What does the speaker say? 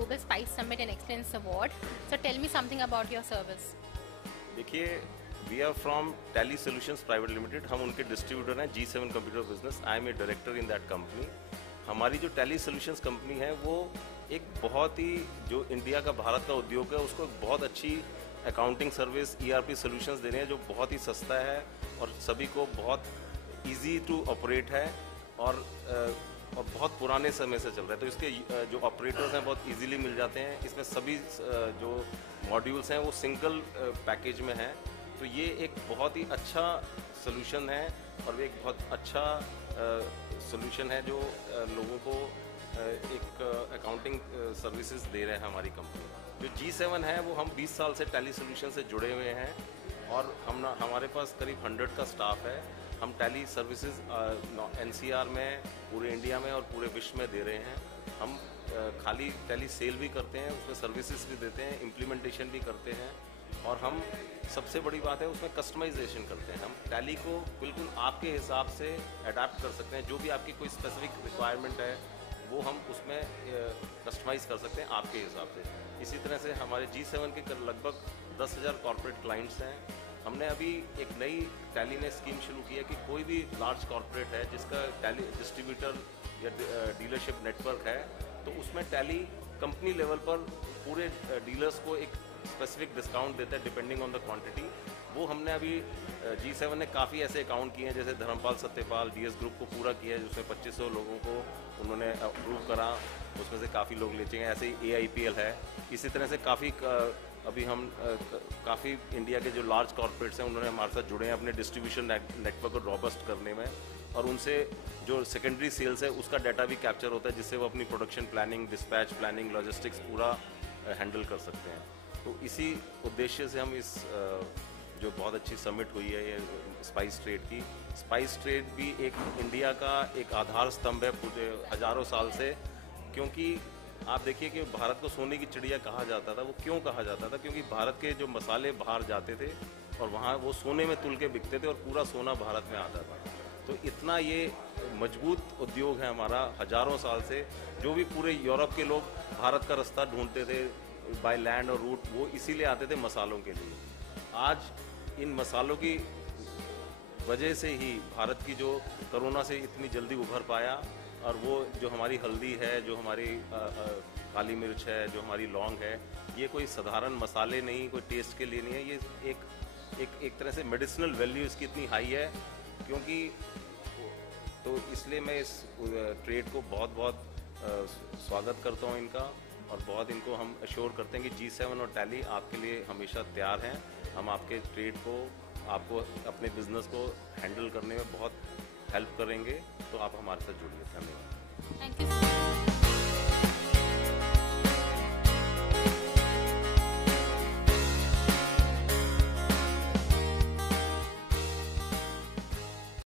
Global Spice Summit and Excellence Award. So tell me something about your service. देखिए, we are from Tally solutions private limited. हम उनके distributor हैं G7 computer business. I am a director in that company. हमारी जो tally solutions company है वो एक बहुत ही, जो इंडिया का, भारत का उद्योग है, उसको एक बहुत अच्छी अकाउंटिंग सर्विस, ERP सॉल्यूशंस दे रहे हैं जो बहुत ही सस्ता है और सभी को बहुत ईजी टू ऑपरेट है और बहुत पुराने समय से चल रहा है। तो इसके जो ऑपरेटर्स हैं बहुत इजीली मिल जाते हैं। इसमें सभी जो मॉड्यूल्स हैं वो सिंगल पैकेज में हैं। तो ये एक बहुत ही अच्छा सोल्यूशन है और एक बहुत अच्छा सोल्यूशन है जो लोगों को एक अकाउंटिंग सर्विसेज दे रहे हैं हमारी कंपनी। जो G7 है वो हम 20 साल से टैली सोल्यूशन से जुड़े हुए हैं और हमारे पास करीब 100 का स्टाफ है। हम टैली सर्विसेज NCR में, पूरे इंडिया में और पूरे विश्व में दे रहे हैं। हम खाली टैली सेल भी करते हैं, उसमें सर्विसेज भी देते हैं, इम्प्लीमेंटेशन भी करते हैं और हम, सबसे बड़ी बात है, उसमें कस्टमाइजेशन करते हैं। हम टैली को बिल्कुल आपके हिसाब से अडाप्ट कर सकते हैं। जो भी आपकी कोई स्पेसिफिक रिक्वायरमेंट है वो हम उसमें कस्टमाइज़ कर सकते हैं आपके हिसाब से। इसी तरह से हमारे G7 के लगभग 10,000 कॉर्पोरेट क्लाइंट्स हैं। हमने अभी एक नई टैली ने स्कीम शुरू की है कि कोई भी लार्ज कॉर्पोरेट है जिसका टैली डिस्ट्रीब्यूटर या डीलरशिप नेटवर्क है, तो उसमें टैली कंपनी लेवल पर पूरे डीलर्स को एक स्पेसिफिक डिस्काउंट देता है डिपेंडिंग ऑन द क्वांटिटी। वो हमने अभी G7 ने काफ़ी ऐसे अकाउंट किए हैं, जैसे धर्मपाल सत्यपाल DS ग्रुप को पूरा किया है जिसमें 2500 लोगों को उन्होंने अप्रूव करा, उसमें से काफ़ी लोग ले चुके हैं। ऐसे ही AIPL है। इसी तरह से काफ़ी अभी हम काफ़ी इंडिया के जो लार्ज कॉर्पोरेट्स हैं उन्होंने हमारे साथ जुड़े हैं अपने डिस्ट्रीब्यूशन नेटवर्क को रॉबस्ट करने में, और उनसे जो सेकेंडरी सेल्स है उसका डाटा भी कैप्चर होता है जिससे वो अपनी production planning, dispatch planning, logistics पूरा हैंडल कर सकते हैं। तो इसी उद्देश्य से हम इस जो बहुत अच्छी समिट हुई है ये स्पाइस ट्रेड की, स्पाइस ट्रेड भी एक इंडिया का एक आधार स्तंभ है पूरे हज़ारों साल से। क्योंकि आप देखिए कि भारत को सोने की चिड़िया कहा जाता था। वो क्यों कहा जाता था? क्योंकि भारत के जो मसाले बाहर जाते थे और वहाँ वो सोने में तुल के बिकते थे और पूरा सोना भारत में आता था। तो इतना ये मजबूत उद्योग है हमारा हज़ारों साल से। जो भी पूरे यूरोप के लोग भारत का रास्ता ढूंढते थे बाय लैंड और रूट, वो इसीलिए आते थे मसालों के लिए। आज इन मसालों की वजह से ही भारत की जो कोरोना से इतनी जल्दी उभर पाया, और वो जो हमारी हल्दी है, जो हमारी काली मिर्च है, जो हमारी लौंग है, ये कोई साधारण मसाले नहीं, कोई टेस्ट के लिए नहीं है। ये एक तरह से मेडिसिनल वैल्यू इसकी इतनी हाई है। क्योंकि तो इसलिए मैं इस ट्रेड को बहुत बहुत स्वागत करता हूँ इनका, और बहुत इनको हम अश्योर करते हैं कि G7 और टैली आपके लिए हमेशा तैयार हैं। हम आपके ट्रेड को, आपको अपने बिजनेस को हैंडल करने में बहुत हेल्प करेंगे। तो आप हमारे साथ जुड़िए। धन्यवाद। Thank you.